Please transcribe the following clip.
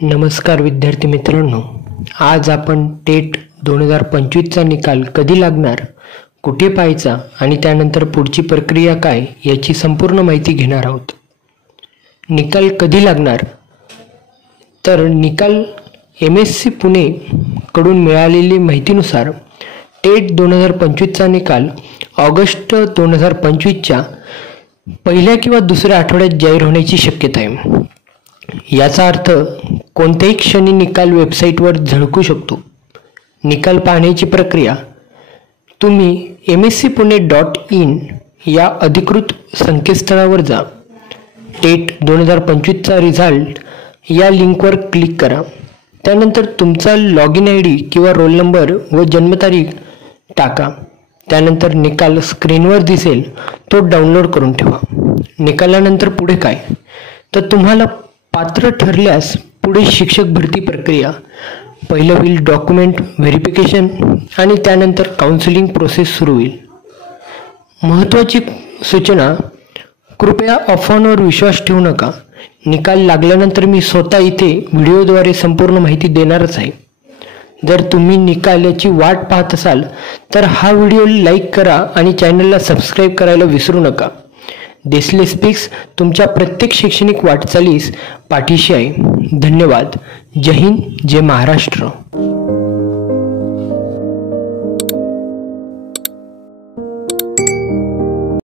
नमस्कार विद्यार्थी मित्रांनो, आज आपण टेट 2025चा निकाल कधी लागणार, कुठे पाहायचा आणि त्यानंतर पुढची प्रक्रिया काय याची संपूर्ण माहिती घेणार आहोत. निकाल कधी लागणार तर निकाल MSc पुणे कडून मिळालेली माहितीनुसार टेट 2025चा निकाल ऑगस्ट 2025च्या पहिल्या किंवा दुसऱ्या आठवड्यात जाहीर होण्याची शक्यता आहे. याचा अर्थ कोणत्याही क्षणी निकाल वेबसाईटवर झळकू शकतो. निकाल पाहण्याची प्रक्रिया तुम्ही mscpune.in या अधिकृत संकेतस्थळावर जा. टेट 2025चा रिझल्ट या लिंकवर क्लिक करा. त्यानंतर तुमचा लॉगिन ID किंवा रोल नंबर व जन्मतारीख टाका. त्यानंतर निकाल स्क्रीनवर दिसेल तो डाउनलोड करून ठेवा. निकालानंतर पुढे काय तर तुम्हाला पात्र ठरल्यास पुढे शिक्षक भरती प्रक्रिया, पहिलं होईल डॉक्युमेंट व्हेरिफिकेशन आणि त्यानंतर काउन्सिलिंग प्रोसेस सुरू होईल. महत्त्वाची सूचना, कृपया अफवांवर विश्वास ठेवू नका. निकाल लागल्यानंतर मी स्वतः इथे व्हिडिओद्वारे संपूर्ण माहिती देणारच आहे. जर तुम्ही निकालाची वाट पाहत असाल तर हा व्हिडिओ लाईक करा आणि चॅनलला सबस्क्राईब करायला विसरू नका. देसले स्पीक्स तुमच्या प्रत्येक शैक्षणिक वाटचालीस पाठीशी आहे. धन्यवाद. जय हिंद, जय महाराष्ट्र.